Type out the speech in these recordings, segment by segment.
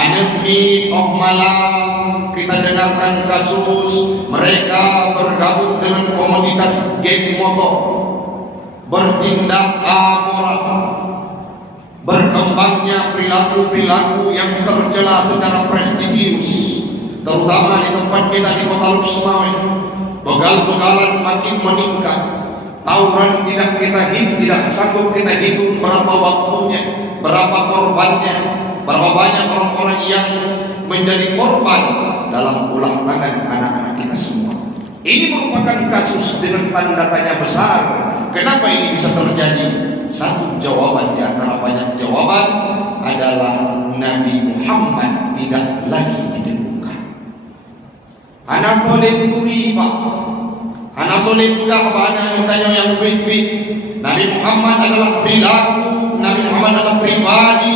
Anak ni malam kita dengarkan kasus mereka bergabung dengan komoditas geng motor, bertindak amoral, berkembangnya perilaku-perilaku yang tercela secara prestisius, terutama di tempat kita di kota Luxmawe. Begal-begalan makin meningkat, tawuran tidak sanggup kita hitung berapa waktunya, berapa korbannya, berapa banyak orang-orang yang menjadi korban dalam ulah tangan anak-anak kita semua. Ini merupakan kasus dengan tanda tanya besar. Kenapa ini bisa terjadi? Satu jawaban di antara banyak jawaban adalah Nabi Muhammad tidak lagi ditemukan. Anak soleh turi pak, anak soleh juga kepada yang baik-baik. Nabi Muhammad adalah perilaku, Nabi Muhammad adalah pribadi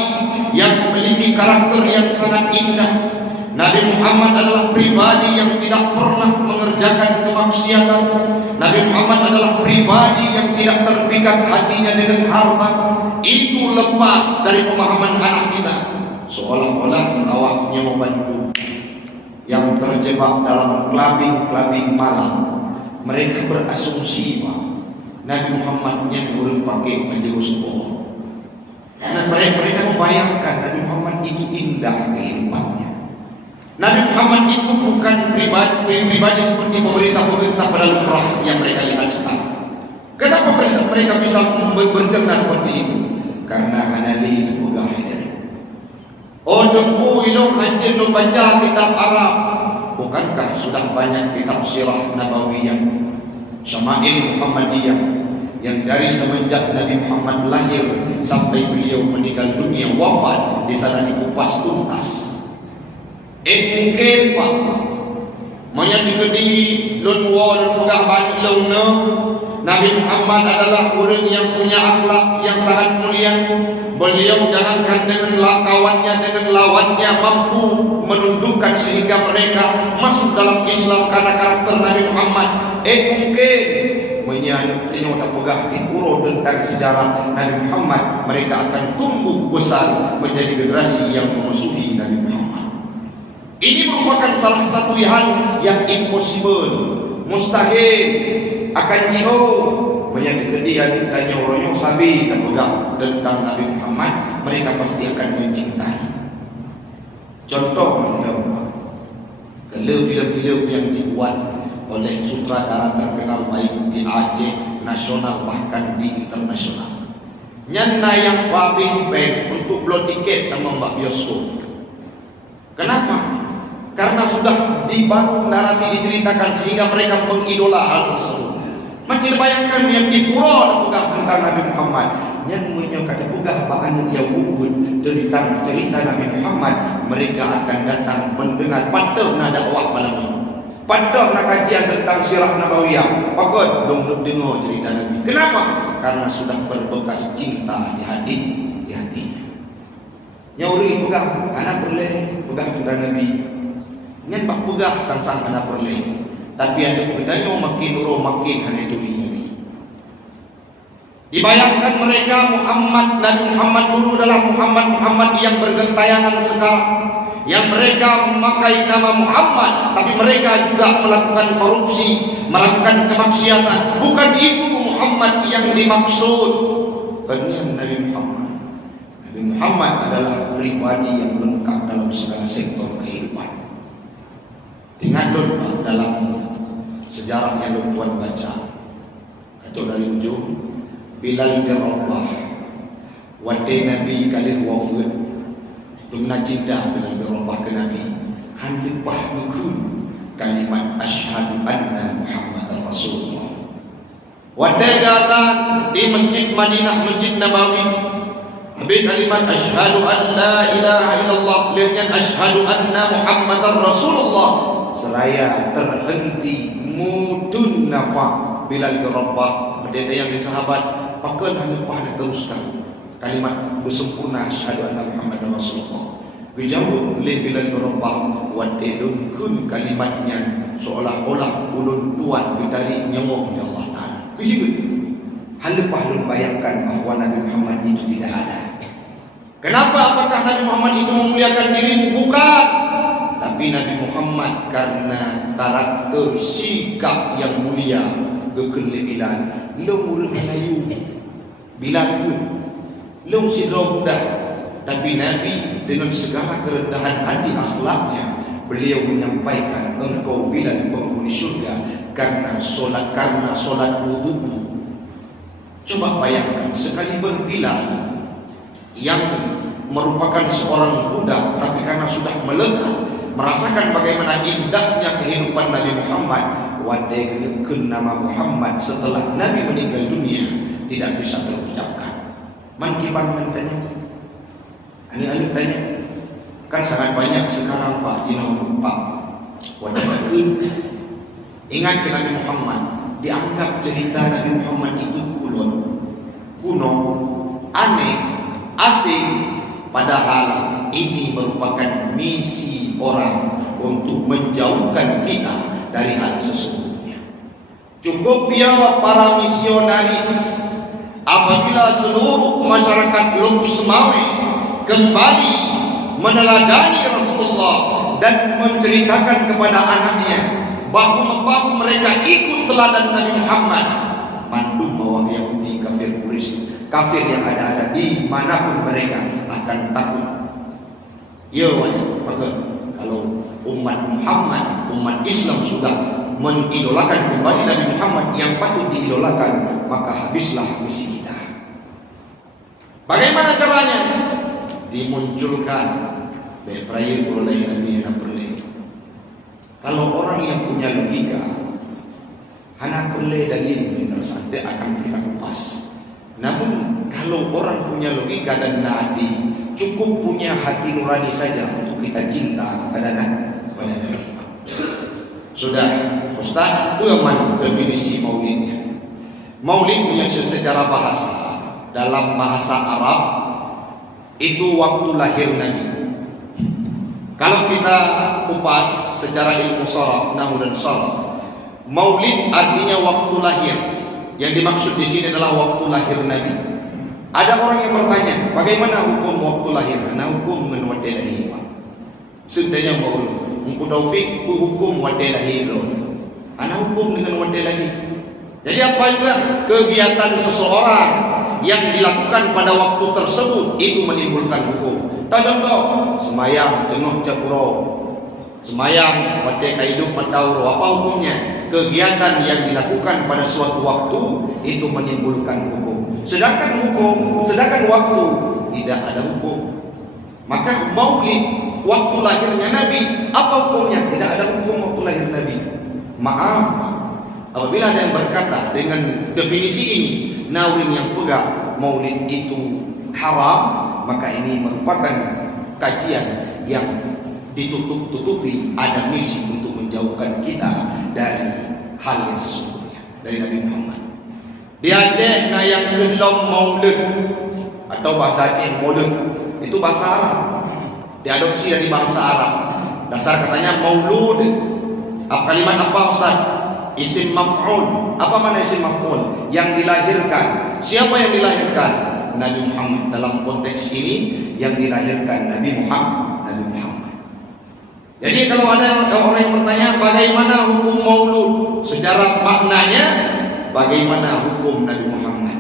yang memiliki karakter yang sangat indah. Nabi Muhammad adalah pribadi yang tidak pernah mengerjakan kemaksiatan. Nabi Muhammad adalah pribadi yang tidak terpikat hatinya dengan harta. Itu lepas dari pemahaman anak kita. Seolah-olah awaknya membantu yang terjebak dalam kelabing-kelabing malam. Mereka berasumsi bahwa Nabi Muhammad yang belum pakai penjurus bohong. Dan mereka membayangkan Nabi Muhammad itu indah kehidupannya. Nabi Muhammad itu bukan pribadi seperti pemerintah-pemerintah pada lumrah yang mereka lihat sekarang. Kenapa mereka bisa bercerdas seperti itu? Karena hanali dan mugahidari. Oh jempu ilung hancur lo baca kitab Arab. Bukankah sudah banyak kitab sirah Nabawiyah, Syama'il Muhammadiyah, yang dari semenjak Nabi Muhammad lahir sampai beliau meninggal dunia wafat di sana dikupas tuntas. Mungkin pak menyatu di lunwa dan pugah bani launa. Nabi Muhammad adalah orang yang punya akhlak yang sangat mulia. Beliau jangankan dengan kawannya, dengan lawannya mampu menundukkan sehingga mereka masuk dalam Islam karena karakter Nabi Muhammad. Mungkin menyatu tak pugah di puro tentang sejarah Nabi Muhammad, mereka akan tumbuh besar menjadi generasi yang memusuhi Nabi Muhammad. Ini merupakan salah satu hal yang impossible, mustahil. Akan jauh menyakit dia dan nyorong sabi dan pegang tentang Nabi Muhammad, mereka pasti akan mencintai. Contoh macam kalau film-film yang dibuat oleh sutradara terkenal baik di Aceh, nasional bahkan di internasional, nyana yang babih pek untuk beli tiket sama mbak bioskop. Kenapa? Karena sudah dibangun narasi diceritakan sehingga mereka mengidola hal tersebut. Macam bayangkan yang di pura dan pugah tentang Nabi Muhammad, yang menyokati pugah bahan yang ubud tentang cerita Nabi Muhammad, mereka akan datang mendengar patah nak dakwah malam ini, patah nak kajian tentang sirah Nabawiyah, pakot dong dengar cerita Nabi. Kenapa? Karena sudah berbekas cinta di hatinya. Nyauri pugah anak boleh pugah tentang Nabi, nyen pak pugah sang-sang anak boleh. Tapi ada beritanya makin urung makin hari itu ini. Dibayangkan mereka Nabi Muhammad dulu adalah Muhammad yang bergentayangan sekarang, yang mereka memakai nama Muhammad, tapi mereka juga melakukan korupsi, melakukan kemaksiatan. Bukan itu Muhammad yang dimaksud. Karena Nabi Muhammad adalah pribadi yang lengkap dalam segala sektor kehidupan. Ingat dalam sejarah yang tuan baca, kata dari ujung, Bilal bin Rabah, wadai Nabi kali wafat, dumna cinta Bilal bin Rabah ke Nabi, hanlipah nukun kalimat asyhadu anna Muhammad Rasulullah. Wadai datang di Masjid Madinah, Masjid Nabawi, habis kalimat asyhadu an la ilaha illallah, lihatnya asyhadu anna Muhammad Rasulullah. Seraya terhenti mudun nafak Bilal bin Rabah, berdeta yang di sahabat pakai hanya teruskan kalimat bersempurna asyhadu anna Muhammad Rasulullah. Dijawab oleh Bilal bin Rabah, wadilun kun kalimatnya seolah-olah ulun tuan ditarik nyamuk ya Allah Ta'ala. Kejut halepah lu bayangkan bahawa Nabi Muhammad itu tidak ada. Kenapa? Apakah Nabi Muhammad itu memuliakan dirimu? Bukan. Tapi Nabi Muhammad karena karakter sikap yang mulia gekeun le Bilal. Lu murid Melayu. Bilal pun lu sidra budak. Tapi Nabi dengan segala kerendahan hati akhlaknya, beliau menyampaikan, engkau Bilal penghuni surga karena solat wudu'mu. Coba bayangkan sekali Bilal yang merupakan seorang budak, tapi karena sudah melekat, merasakan bagaimana indahnya kehidupan Nabi Muhammad, wadegeun nama Muhammad setelah Nabi meninggal dunia tidak bisa terucapkan. Man kibang tanya, ani tanya, kan sangat banyak sekarang Pak Jino Pak wadegeun. Ingat ke Nabi Muhammad, dianggap cerita Nabi Muhammad itu kuno, aneh, asing, padahal ini merupakan misi orang untuk menjauhkan kita dari hal sesungguhnya. Cukup ya para misionaris apabila seluruh masyarakat Luxmawi kembali meneladani Rasulullah dan menceritakan kepada anaknya bahu-bahu mereka ikut teladan Nabi Muhammad, mandu mawang Yahudi kafir Quraisy, kafir yang ada di manapun mereka akan takut. Ya, maka kalau umat Muhammad, umat Islam sudah mengidolakan kembali Nabi Muhammad yang patut diidolakan, maka habislah misi kita. Bagaimana caranya? Dimunculkan dari perayaan mulai Nabi yang perlu. Kalau orang yang punya logika, anak perlu dalil yang tersantai akan kita kupas. Namun kalau orang punya logika dan nadi, cukup punya hati nurani saja untuk kita cinta kepada Nabi. Sudah, Ustaz, itu yang definisi maulidnya. Maulid punya secara bahasa, dalam bahasa Arab itu waktu lahir Nabi. Kalau kita kupas secara ilmu sharaf, nahwu dan sharaf, maulid artinya waktu lahir. Yang dimaksud di sini adalah waktu lahir Nabi. Ada orang yang bertanya, bagaimana hukum waktu lahir? Nah, hukum dengan waktu lahir, Pak. Sebenarnya maulid, Mungku Taufik hukum waktu lahir. Ana hukum dengan waktu lahir. Jadi apa juga kegiatan seseorang yang dilakukan pada waktu tersebut itu menimbulkan hukum. Contoh, semayang tengok capuro, semayang waktu hidup matauro, apa hukumnya? Kegiatan yang dilakukan pada suatu waktu itu menimbulkan hukum. Sedangkan waktu tidak ada hukum. Maka maulid waktu lahirnya Nabi, apa hukumnya? Tidak ada hukum waktu lahir Nabi. Maaf, apabila ada yang berkata dengan definisi ini, Nawin yang pegang maulid itu haram, maka ini merupakan kajian yang ditutup-tutupi ada misi untuk menjauhkan kita dari hal yang sesungguhnya dari Nabi Muhammad. Di Aceh yang gelom maulid atau bahasa Aceh maulid itu bahasa Arab, diadopsi dari bahasa Arab. Dasar katanya maulud. Kalimat apa Ustaz? Isim maf'ul. Apa mana isim maf'ul? Yang dilahirkan. Siapa yang dilahirkan? Nabi Muhammad. Dalam konteks ini yang dilahirkan Nabi Muhammad. Jadi kalau ada orang yang bertanya bagaimana hukum maulud, secara maknanya bagaimana hukum Nabi Muhammad,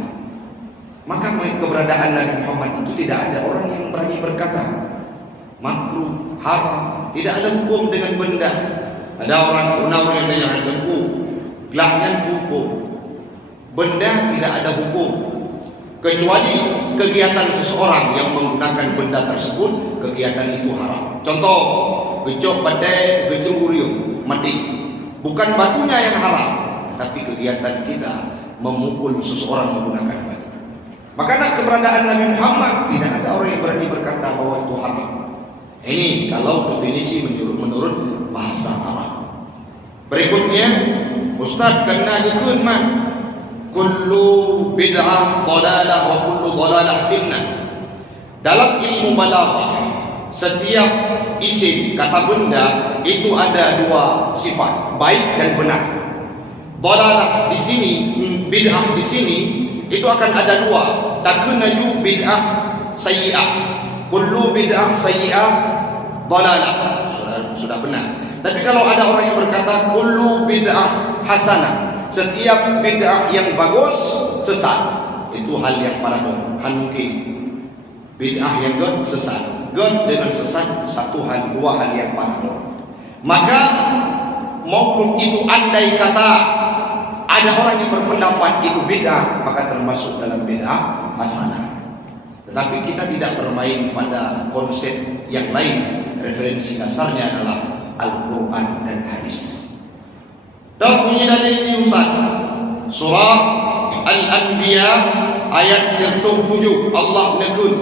maka keberadaan Nabi Muhammad itu tidak ada orang yang berani berkata makruh, haram, tidak ada hukum dengan benda. Ada orang yang jangan tengku, gelapnya hukum. Benda tidak ada hukum kecuali kegiatan seseorang yang menggunakan benda tersebut, kegiatan itu haram. Contoh, gecok badai, gecok urium, mati. Bukan batunya yang haram, tetapi kegiatan kita memukul seseorang menggunakan batu. Maka keberadaan Nabi Muhammad tidak ada orang yang berani berkata bahwa itu haram. Ini kalau definisi menurut bahasa Arab. Berikutnya, Ustaz kena dikun man kullu bid'ah dalalah wa kullu dalalah finnah. Dalam ilmu balaghah, setiap isim kata benda itu ada dua sifat, baik dan benar. Dalalah di sini, bid'ah di sini itu akan ada dua. Takunaju bid'ah sayyi'ah. kullu bid'ah sayyi'ah dalalah, sudah benar. Tapi kalau ada orang yang berkata kullu bid'ah hasanah, setiap bid'ah yang bagus sesat, itu hal yang paradok. Mungkin bid'ah yang God sesat, God dengan sesat satu hal, dua hal yang paradok. Maka maupun itu andai kata ada orang yang berpendapat itu bid'ah, maka termasuk dalam bid'ah hasanah. Tetapi kita tidak bermain pada konsep yang lain. Referensi dasarnya adalah Al-Quran dan hadis. Dan punya dalil Ustaz, surah Al-Anbiya ayat 17 Allah menegur,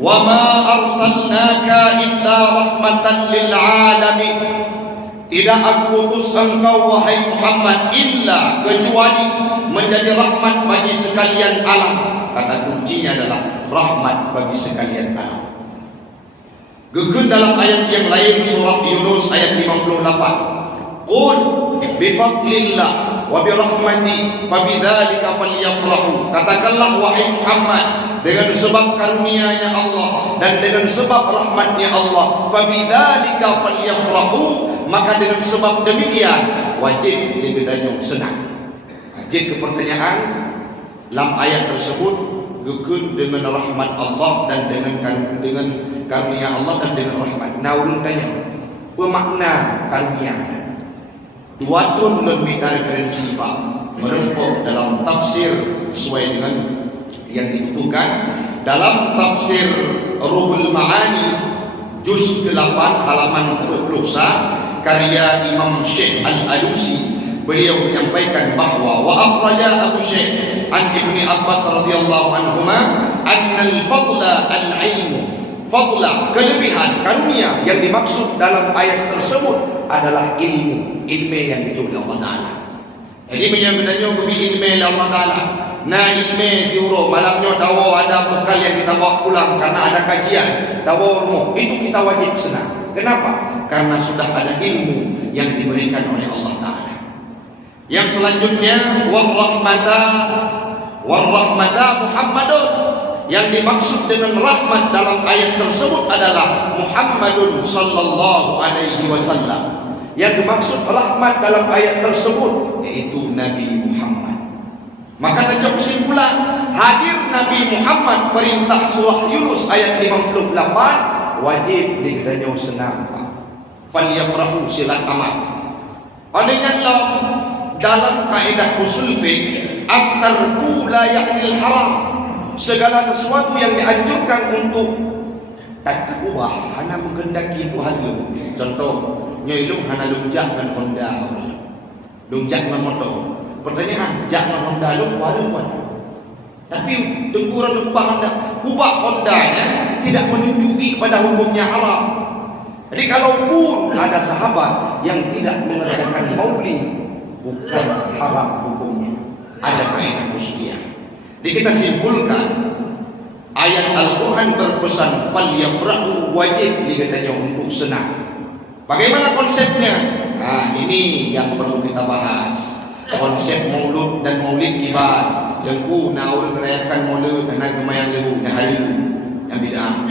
wa ma arsalnaka illa rahmatan lil alamin. Tidak aku utus engkau wahai Muhammad illa kecuali menjadi rahmat bagi sekalian alam. Kata kuncinya adalah rahmat bagi sekalian alam. Gekun dalam ayat yang lain surah Yunus ayat 58. Qul bifadlillah wa birahmati fabidzalika falyafrahu. Katakanlah wahai Muhammad, dengan sebab karunia-Nya Allah dan dengan sebab rahmatnya Allah, fabidzalika falyafrahu, maka dengan sebab demikian wajib lebih senang. Jadi pertanyaan dalam ayat tersebut gekun dengan rahmat Allah dan dengan karunia Allah dan dengan rahmat. Nah, ulun tanya, apa makna karunia? Dua tun lebih dari referensi Pak merempuk dalam tafsir sesuai dengan yang ditentukan dalam tafsir Ruhul Ma'ani juz 8 halaman 21 karya Imam Syekh Al-Alusi. Beliau menyampaikan bahawa wa akhraja Abu Syekh an Ibni Abbas radhiyallahu anhuma anna al-fadla al-ilmu, fadla kelebihan karunia yang dimaksud dalam ayat tersebut adalah ilmu yang ditulis Allah Taala. Jadi yang bedanya bagi ilmu Allah Taala. Nah, ilmu siuro malamnya tahu ada bekal yang kita bawa pulang karena ada kajian, tahu rumah itu kita wajib senang. Kenapa? Karena sudah ada ilmu yang diberikan oleh Allah Taala. Yang selanjutnya warahmata Muhammadun, yang dimaksud dengan rahmat dalam ayat tersebut adalah Muhammadun sallallahu alaihi wasallam. Yang dimaksud rahmat dalam ayat tersebut yaitu Nabi Muhammad. Maka ada kesimpulan hadir Nabi Muhammad, perintah surah Yunus ayat 58 wajib digedanya senang. Falyafrahu, silat amal. Adanya dalam kaidah usul fiqh at-tarku la ya'nil haram, segala sesuatu yang dianjurkan untuk tak ubah hana menghendaki itu halum. Contoh nyoilung hana lunjak dan Honda, lunjak dengan motor. Pertanyaan, jak dengan Honda lu halum. Tapi teguran ubah Hondanya tidak menunjuki kepada hukumnya haram. Jadi kalaupun ada sahabat yang tidak mengerjakan maulid, bukan haram hukumnya, ada kaidah usuliyah. Jadi kita simpulkan ayat Al-Quran berpesan falyafrahu, wajib dikatanya untuk senang. Bagaimana konsepnya? Nah, ini yang perlu kita bahas. Konsep maulud dan maulid kibar. Yang naul merayakan maulud karena kemayang lebu dah hari yang bid'ah.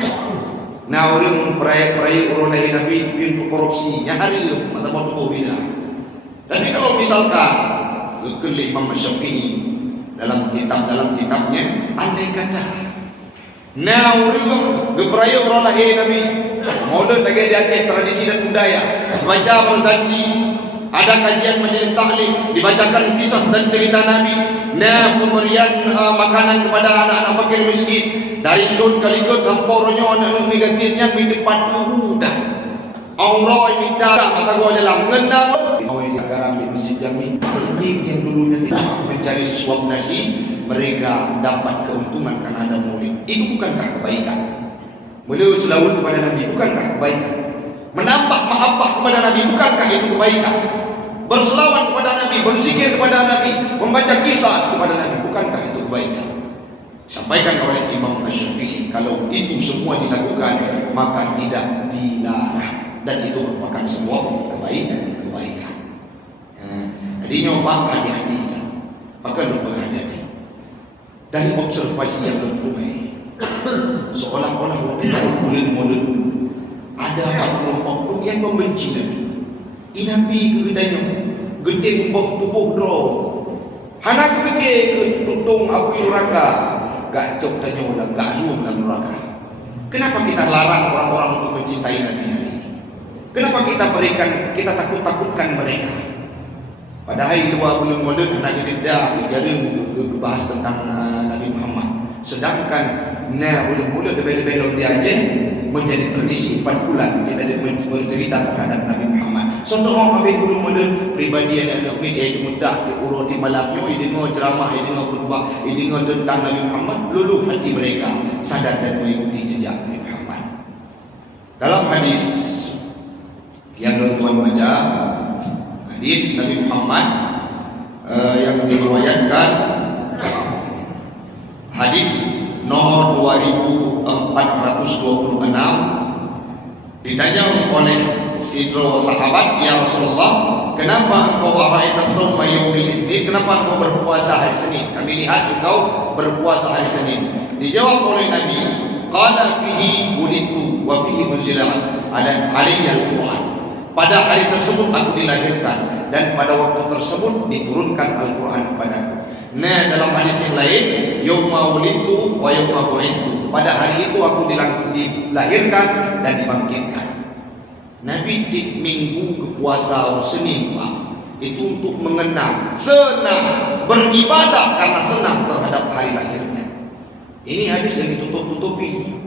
Naul perayaan urunan Nabi untuk korupsi yang hari mata bodoh bid'ah. Dan kalau misalkan kelih Imam Syafi'i dalam kitabnya andai kata naurung gepraya orang lahir Nabi modern lagi di Aceh, tradisi dan budaya baca berzanji, ada kajian majelis taklim, dibacakan kisah dan cerita Nabi, pemberian makanan kepada anak-anak fakir miskin dari tun kalikut sampai ronyo anak negatifnya di depan dah Allah minta kata gua dalam ngendang negara Masjid Jami yang dulunya tidak mencari sesuap nasi, mereka dapat keuntungan karena ada maulid. Itu bukankah kebaikan? Beliau selawat kepada Nabi, bukankah kebaikan? Menambah mahabbah kepada Nabi, bukankah itu kebaikan? Berselawat kepada Nabi, berzikir kepada Nabi, membaca kisah kepada Nabi, bukankah itu kebaikan? Sampaikan oleh Imam Syafi'i, kalau itu semua dilakukan maka tidak dilarang dan itu merupakan sebuah kebaikan. Jadi nyoba hati-hati, maka lupa hati-hati. Dari observasi yang lumpuh, Seolah-olah waktu mulut-mulut ada oknum-oknum yang membenci Nabi. Nabi kedanya gedeng boh tubuh dro. Hanak fikir ke tutung abu neraka. Gak cok tanya ulang, gak zoom dalam neraka. Kenapa kita larang orang-orang untuk mencintai Nabi hari ini? Kenapa kita takut-takutkan mereka? Padahal dua bulan mulut anak kita bahas tentang Nabi Muhammad. Sedangkan bulan-bulan lebih-lebih diajar menjadi tradisi 4 bulan kita bercerita terhadap Nabi Muhammad. Contoh orang habis bulan-bulan pribadi yang ada media mudah diurut di malamnya, dengar ceramah, dengar khutbah, dengar tentang Nabi Muhammad, luluh hati mereka sadar dan mengikuti jejak Nabi Muhammad. Dalam hadis yang tuan baca, hadis Nabi Muhammad yang diriwayatkan hadis nomor 2426, ditanya oleh sidro sahabat, ya Rasulullah, kenapa engkau wa'aita sawma yaumil isnin, kenapa engkau berpuasa hari Senin? Kami lihat engkau berpuasa hari Senin. Dijawab oleh Nabi, qala fihi wulidtu wa fihi unzila alayya al-Quran. Pada hari tersebut aku dilahirkan dan pada waktu tersebut diturunkan Al-Quran kepadaku. Nah, dalam hadis yang lain, yauma wulidtu wa yauma bu'istu. Pada hari itu aku dilahirkan dan dibangkitkan. Nabi di minggu puasa Senin, Pak, itu untuk mengenang, senang beribadah karena senang terhadap hari lahirnya. Ini hadis yang ditutup-tutupi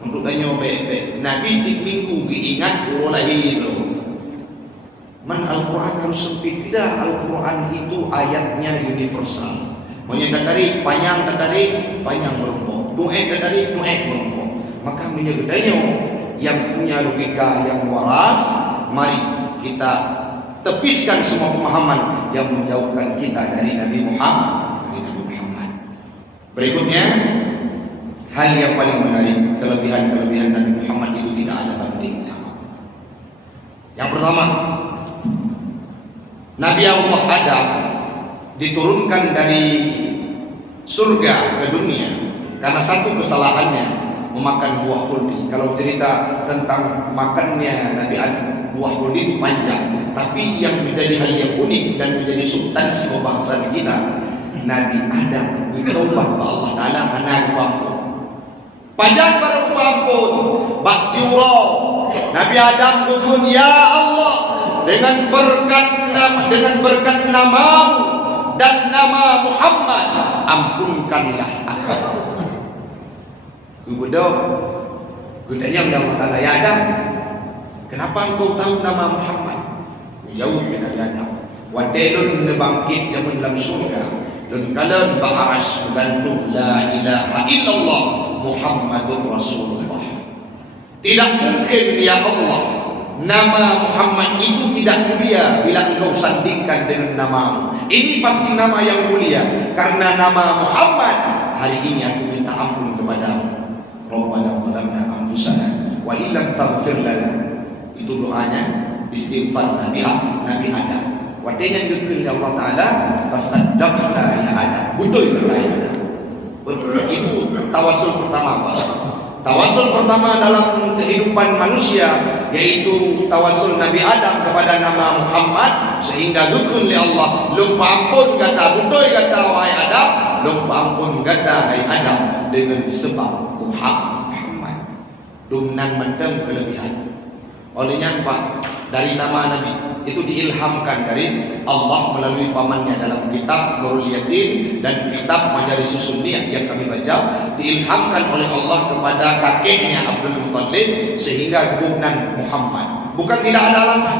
untuk tanya baik-baik. Nabi di minggu diingat lahir. Man Al-Quran harus sempit? Tidak, Al-Quran itu ayatnya universal. Maunya tadi panjang melompok, duet tadi melompok. Maka menyegedanya yang punya logika yang waras, mari kita tepiskan semua pemahaman yang menjauhkan kita dari Nabi Muhammad. Berikutnya, hal yang paling menarik, kelebihan-kelebihan Nabi Muhammad itu tidak ada bandingnya. Yang pertama, Nabi Allah Adam diturunkan dari surga ke dunia karena satu kesalahannya, memakan buah khuldi. Kalau cerita tentang makannya Nabi Adam buah khuldi itu panjang, tapi yang menjadi hal yang unik dan menjadi substansi pembahasan kita, Nabi Adam bertaubat kepada Allah Ta'ala karena ampun. Panjang baru ampun, bak siura Nabi Adam dukun, ya Allah, dengan berkat namamu dan nama Muhammad, ampunkanlah aku. Gudanya Allah Ta'ala, ya Adam, kenapa engkau tahu nama Muhammad? Jauh dari Adam. Wadelun nebangkit zaman dalam surga, dan kalam ba'arash bergantung la ilaha illallah Muhammadur Rasulullah. Tidak mungkin ya Allah, nama Muhammad itu tidak mulia bila engkau sandingkan dengan namamu. Ini pasti nama yang mulia, karena nama Muhammad. Hari ini aku minta ampun kepadamu. Rabbana zalamna anfusana wa illam taghfir lana. Itu doanya istighfar Nabi Adam. Wadenya dikir Allah Ta'ala, tasaddaqta ya Adam. Betul kata ya Adam. Itu tawasul pertama, Pak. Tawasul pertama dalam kehidupan manusia, yaitu tawasul Nabi Adam kepada nama Muhammad, sehingga dukun li Allah, lupa ampun kata, betul kata wahai Adam, lupa ampun kata wahai Adam, dengan sebab Muhammad. Dumnan mendem kelebihan. Olehnya Pak, dari nama Nabi itu diilhamkan dari Allah melalui pamannya dalam kitab Nurul Yakin dan kitab Majalis Sunniyah yang kami baca, diilhamkan oleh Allah kepada kakeknya Abdul Muttalib sehingga gebunan Muhammad. Bukan tidak ada alasan.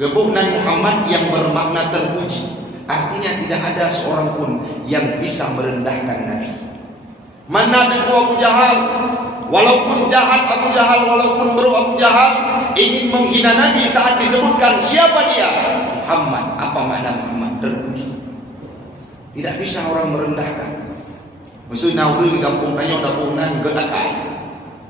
Gebunan Muhammad yang bermakna terpuji, artinya tidak ada seorang pun yang bisa merendahkan Nabi. Mana Abu Jahal, walaupun jahat Abu Jahal, walaupun buruk Abu Jahal, ingin menghina Nabi saat disebutkan siapa dia? Muhammad. Apa makna Muhammad? Terpuji. Tidak bisa orang merendahkan. Maksudnya di kampung tanya dapunan gedakai.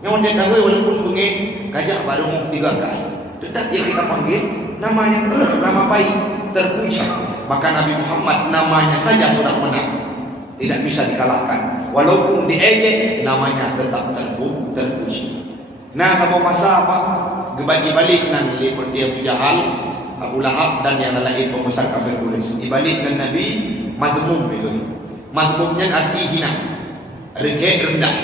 Yang dia tahu walaupun bunyi kajak baru mau 3 kali. Tetap yang kita panggil nama yang nama baik, terpuji. Maka Nabi Muhammad namanya saja sudah menang. tidak bisa dikalahkan. Walaupun diejek, namanya tetap terpuji. Nah, sama masa apa? Dibagi-balik nan lipat dia Abu Jahal, Abu Lahab dan yang lain pembesar kafir Quraisy. Dibalik nan Nabi madmum begitu. Madmumnya arti hina, rendah.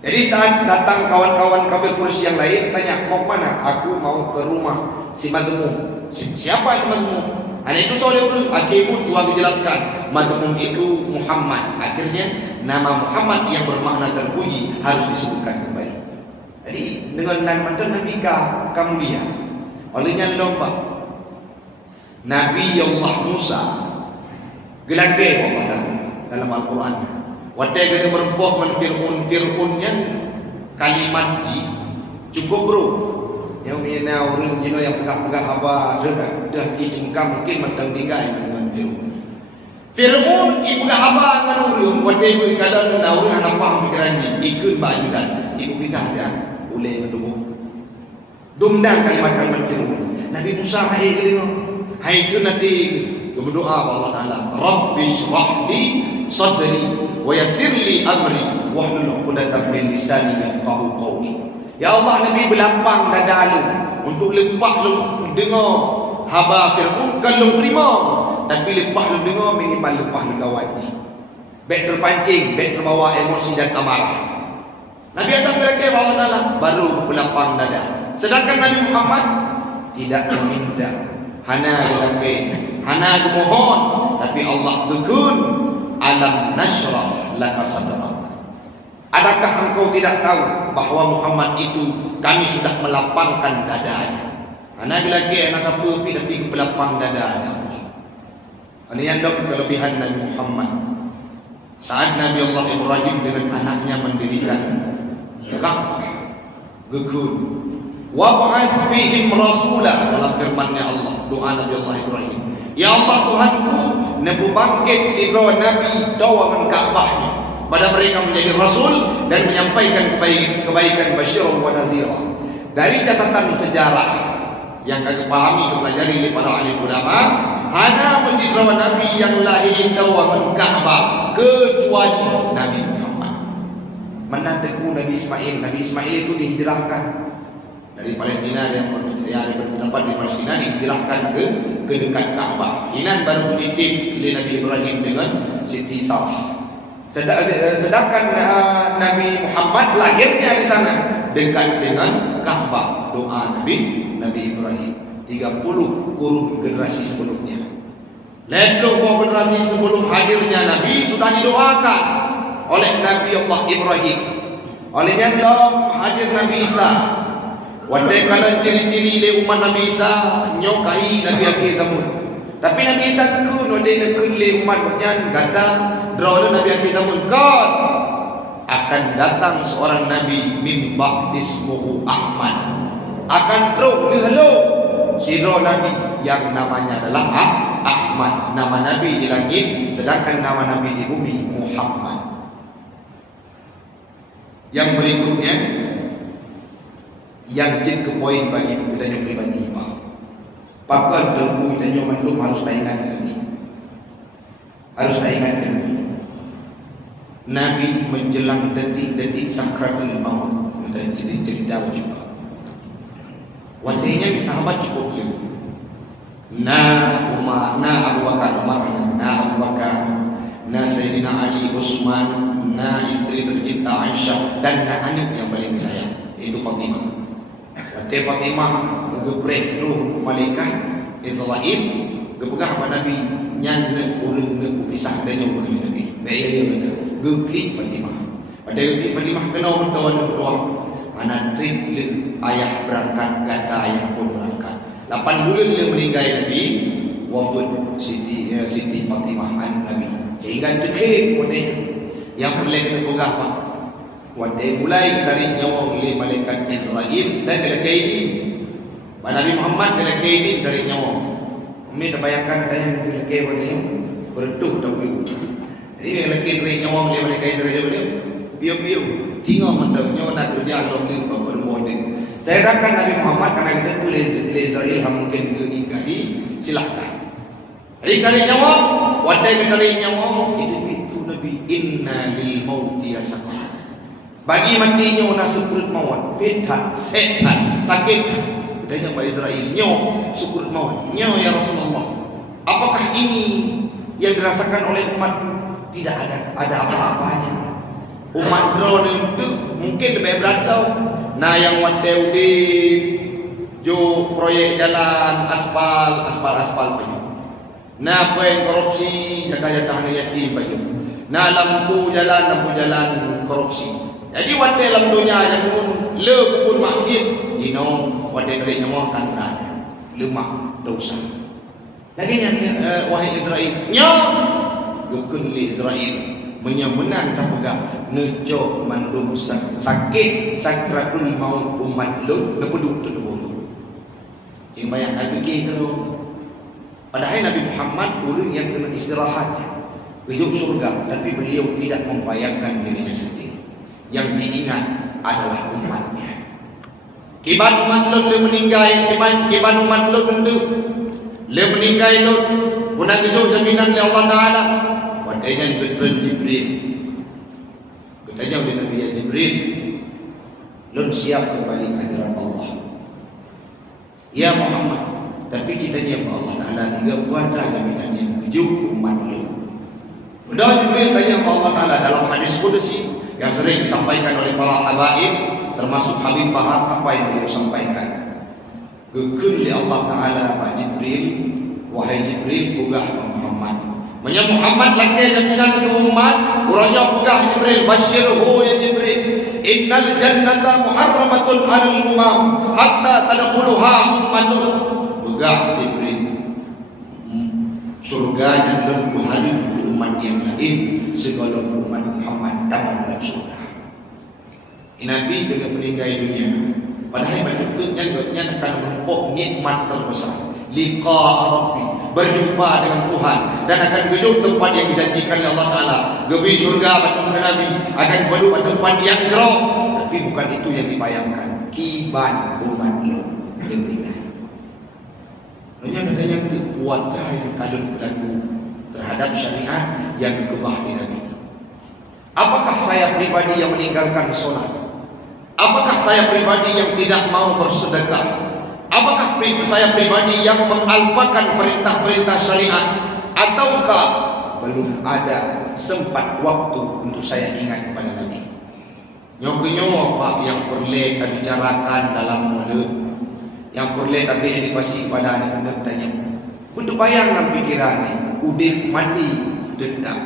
Jadi saat datang kawan-kawan kafir Quraisy yang lain tanya, mau mana? Aku mau ke rumah si madmum. Siapa si madmum? Anak itu soalnya akhirnya Tuhan dijelaskan madmum itu Muhammad. Akhirnya nama Muhammad yang bermakna terpuji harus disebutkan kembali. Jadi dengan nama Nabi kamu lihat olehnya lomba Nabi Allah Musa gelage Allah dalam Al-Quran. Wadai gede merupakan Fir'unnya kalimat ji cukup bro. Yang mina orang jino yang pegah-pegah apa dah ki cengkam mungkin matang tiga dengan Fir'un. Fir'un ibu dah apa dengan orang wadai gede kalau orang apa pikirannya ikut bajudan cikgu pikah dah boleh dulu. Dumdan kalimat-kalimat Fir'un. Nabi Musa hai gede hai itu nanti berdoa Allah Taala, Rabbi shrah li sadri wa yassir li amri wahlul 'uqdatam min lisani yafqahu qawli. Ya Allah, Nabi berlapang dada lu untuk lepas lu dengar haba Fir'aun kalau terima, tapi lepas lu dengar minimal lepas lu lawaji. Baik terpancing, baik terbawa emosi dan amarah. Nabi Adam berkata Allah Taala baru berlapang dada. Sedangkan Nabi Muhammad tidak meminta, hana dilapih, hana memohon, tapi Allah bekun alam nashrah laka sadrak. Adakah engkau tidak tahu bahawa Muhammad itu kami sudah melapangkan dadanya? Anak lagi anak apa tidak pergi melapang dada Allah. Ini yang dok kelebihan Nabi Muhammad. Saat Nabi Allah Ibrahim dengan anaknya mendirikan Ka'bah, gekun wab'ats fihim rasulah, dalam firman-Nya Allah, doa Nabi Allah Ibrahim, ya Allah Tuhanku, nabu bangkit sidra Nabi dawaman Ka'bahnya pada mereka menjadi rasul dan menyampaikan kebaikan basyirah wa nazirah. Dari catatan sejarah yang kami pahami dipelajari oleh para alim ulama, ada sidra Nabi yang lahir dawaman Ka'bah kecuali Nabi Muhammad. Menandaku Nabi Ismail. Nabi Ismail itu dihijrahkan dari Palestina, yang berpendapat di Palestina dihijrahkan ke dekat Ka'bah. Ini baru dididik oleh Nabi Ibrahim dengan Siti Sarah. Sedangkan Nabi Muhammad lahirnya di sana dekat dengan Ka'bah. Doa Nabi Ibrahim 30 kurun generasi sebelumnya. Lalu generasi sebelum hadirnya Nabi sudah didoakan oleh Nabi Allah Ibrahim. Olehnya dalam hadir Nabi Isa. Wadai kala ciri-ciri le umat Nabi Isa nyokai Nabi akhir zaman. Tapi Nabi Isa tekun wadai nekun le umatnya kata drawala Nabi akhir zaman God akan datang seorang Nabi min ba'dismuhu Ahmad. Akan terus dihelo sidra Nabi yang namanya adalah Ahmad. Nama Nabi di langit sedangkan nama Nabi di bumi Muhammad. Yang berikutnya yang jadi ke poin bagi budaya pribadi pakar dengku dan mandum harus taingan Nabi. Harus taingan Nabi. Nabi menjelang detik-detik sakratul maut. Dan cerita juga. Wadainya sahabat cukup beliau. Umar, Abu Bakar, Abu Bakar, Sayyidina Ali, Utsman, istri tercinta Aisyah, dan anak yang paling sayang yaitu Fatimah. Fatimah ngebrek tu malaikat Israel gepegah pada Nabi nyanda urang nak pisah dengan Nabi. Baik dia kata, geplik Fatimah. Pada geplik Fatimah kena berdoa. Anak trip ayah berangkat, kata ayah pun berangkat. 8 bulan dia meninggal Nabi, wafat Siti Fatimah anak Nabi. Sehingga dekat wadai yang boleh gepegah Pak. Wadai mulai dari nyawa oleh malaikat Israel dan dari kaini. Nabi Muhammad dari kaini dari nyawa. Umi terbayangkan tayang dari kaini wadai bertuh dahulu. Jadi yang lagi dari nyawa oleh malaikat Israel dia piu-piu tinggal mentang nyawa nak kerja kalau beliau bermodel. Saya katakan Nabi Muhammad karena kita boleh Israel mungkin ingkari silahkan. Dari nyawa wadai dari nyawa itu Nabi, inna lil mauti sakarat. Bagi matinya nak sukut maut, petak, setan, sakit. Katanya Mbak Israel, nyo sukut maut, nyo ya Rasulullah. Apakah ini yang dirasakan oleh umat? Tidak ada apa-apanya. Umat drone itu mungkin lebih berat tau. Nah yang wadai di jo proyek jalan aspal banyak. Nah poin korupsi jatah-jatah yatim banyak. Nah lampu jalan korupsi. Jadi wadai dalam dunia yang pun le pun maksiat, jino wadai duit nyawa kan berada lemak dosa. Lagi wahai Israel, nyo gukun li Israel menyemenan tak pegang nejo mandum sakit sakratul maut umat lu nepeduk tu dulu. Cing bayang nak fikir kalau padahal Nabi Muhammad orang yang kena istirahatnya hidup surga, tapi beliau tidak membayangkan dirinya sendiri. Yang diingat adalah umatnya. Kiban umat lu dia meninggal, kiban umat lu itu dia meninggal lu punah itu jaminan oleh Allah Taala. Wadainya betul Jibril. Katanya oleh Nabi Jibril, lun siap kembali ke hadirat Allah. Ya Muhammad, tapi kitanya Allah Taala juga buat jaminan yang kejuk umat lu. Udah Jibril tanya Allah Taala dalam hadis qudsi yang sering disampaikan oleh para habaib, termasuk Habib Bahar, apa yang beliau sampaikan? Gekun li Allah Taala Pak Jibril, wahai Jibril pugah Muhammad. Menya Muhammad lagi jaminan ke umat, urangnya pugah Jibril, basyirhu ya Jibril. Innal jannata muharramatun 'alal umam hatta tadkhuluha ummatun. Pugah Jibril. Surga yang terbuhalin umat yang lain, segala umat Muhammad dalam surga. Nabi dengan meninggal dunia, padahal bentuknya akan menumpuk nikmat terbesar, liqa Rabbi, berjumpa dengan Tuhan, dan akan duduk tempat yang dijanjikan oleh Allah Taala. Gebi surga betul Nabi akan duduk tempat yang jauh, tapi bukan itu yang dibayangkan. Kiban umat lo yang meninggal. Hanya ada yang dibuat yang kalun berlaku terhadap syariat yang dikubah di Nabi. Apakah saya pribadi yang meninggalkan solat? Apakah saya pribadi yang tidak mau bersedekah? Apakah saya pribadi yang mengalpakan perintah-perintah syariat? Ataukah belum ada sempat waktu untuk saya ingat kepada Nabi? Nyoke-nyoke Pak yang perlu kita bicarakan dalam mulut, yang perlu tapi edukasi pada anak-anak tanya. Betul bayang dalam pikiran ni, udip mati tetap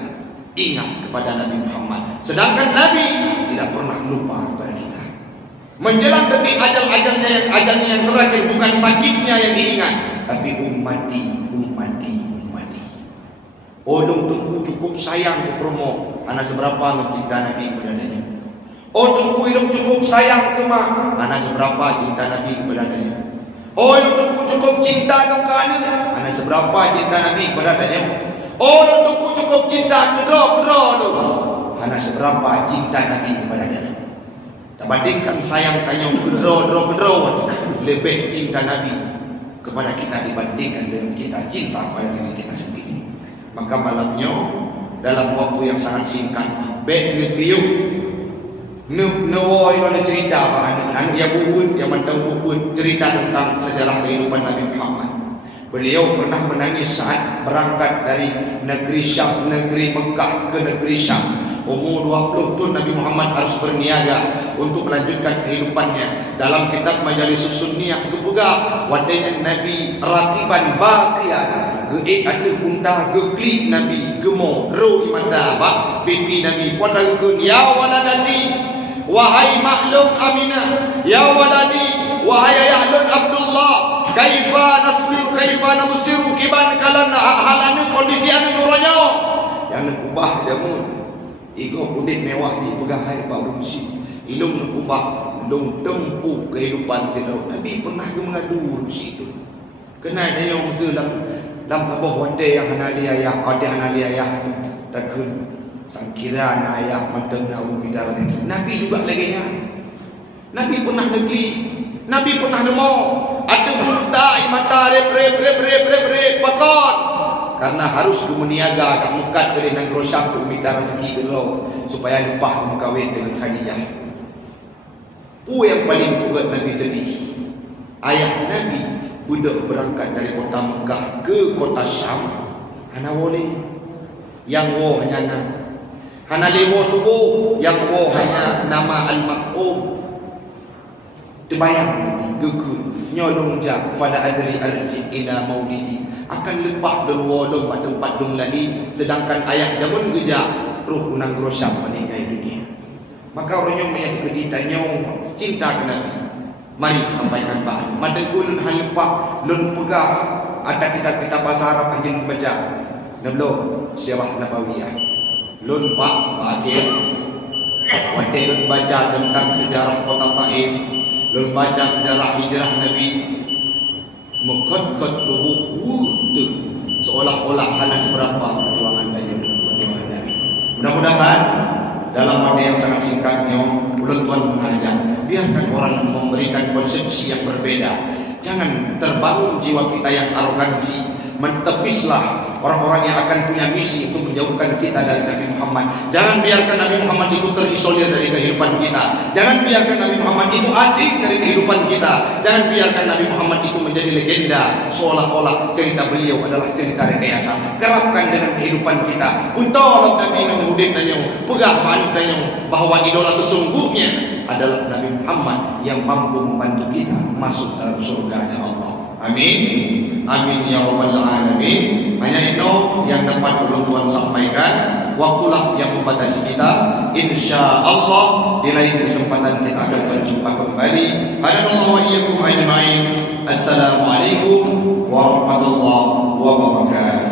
ingat kepada Nabi Muhammad. Sedangkan Nabi tidak pernah lupa kepada kita. Menjelang detik ajal-ajalnya yang terakhir, bukan sakitnya yang diingat, tapi ummati. Odong tunggu cukup sayang ke promo, anak seberapa mencinta Nabi kepada dia. Odong tunggu cukup sayang ke mak, anak seberapa cinta Nabi kepada dia. Odong tunggu cukup cinta ke anak seberapa cinta Nabi kepada dia. Odong tunggu cukup cinta kedua lu, anak seberapa cinta Nabi kepada dia. Bandingkan sayang tanya gedro lebih cinta Nabi kepada kita dibandingkan dengan kita cinta kepada diri kita sendiri. Maka malamnya dalam waktu yang sangat singkat, baik nekiu nuwoi mana cerita apa anak yang bubut yang mentang bubut cerita tentang sejarah kehidupan Nabi Muhammad. Beliau pernah menangis saat berangkat dari negeri Syam, negeri Mekah ke negeri Syam. Umur 20 tahun Nabi Muhammad harus berniaga untuk melanjutkan kehidupannya. Dalam kitab Majalis Sunniyah itu juga wadainya Nabi rakiban baqiyan, geik ada unta geklik Nabi gemo ro imanda bak pipi Nabi puadakeun ya waladati wahai makhluk Aminah, ya waladi wahai ayahlun Abdullah, kaifa nasbiru kaifa nabsiru kiban kalan halanu kondisi anu nuranya yang nekubah jamun ego budit mewah di pegahan Pak Rumsi ilung nekubah long tempuh kehidupan dia. Nabi pernah mengadu Rumsi itu kena dia yang dalam tabah wadai yang analiayah ada analiayah takun sangkira ayah madangna umidara lagi. Nabi juga lagi nya. Nabi pernah negeri, Nabi pernah nemo ada unta mata rep pakon karena harus meniaga agak mekat dari nang grosak untuk minta rezeki dulu supaya lupa mengkawin dengan Khadijah. Yang paling buat Nabi sedih, ayah Nabi budak berangkat dari kota Mekah ke kota Syam, hana boleh, yang wo hanya hana lewo tubuh, yang wo hanya nama al-mahum. Terbayang Nabi gegul nyolong jak pada adri arji ila maulidi, akan lepak dan wolong pada tempat dong lagi, sedangkan ayah jamun gejak roh unang grosyam meninggal dunia. Maka orang yang menyatu keditanya cinta ke Nabi, mari sampaikan bahan madagulun halepak lun pegah ada kita bahasa Arab yang baca nablo sirah nabawiyah lun pak bahagia waktu lun baca tentang sejarah kota Taif, lun baca sejarah hijrah Nabi, mekot-kot tubuh seolah-olah hanya seberapa perjuangan Nabi dengan perjuangan Nabi. Mudah-mudahan dalam waktu yang sangat singkatnya ulun tuan mengajak, biarkan orang memberikan konsepsi yang berbeda. Jangan terbangun jiwa kita yang arogansi. Mentepislah orang-orang yang akan punya misi untuk menjauhkan kita dari Nabi Muhammad. Jangan biarkan Nabi Muhammad itu terisolir dari kehidupan kita. Jangan biarkan Nabi Muhammad itu asing dari kehidupan kita. Jangan biarkan Nabi Muhammad itu menjadi legenda, seolah-olah cerita beliau adalah cerita rekayasa. Kerapkan dengan kehidupan kita. Betul Nabi Muhammad nanya, pegah manut nanya bahwa idola sesungguhnya adalah Nabi Muhammad yang mampu membantu kita masuk dalam surganya Allah. Amin. Amin ya rabbal alamin. Hanya itu yang dapat ulun tuan sampaikan. Waktulah yang membatasi kita. InsyaAllah di lain kesempatan kita akan berjumpa kembali. Hadanallahu wa iyyakum ajma'in. Assalamualaikum warahmatullahi wabarakatuh.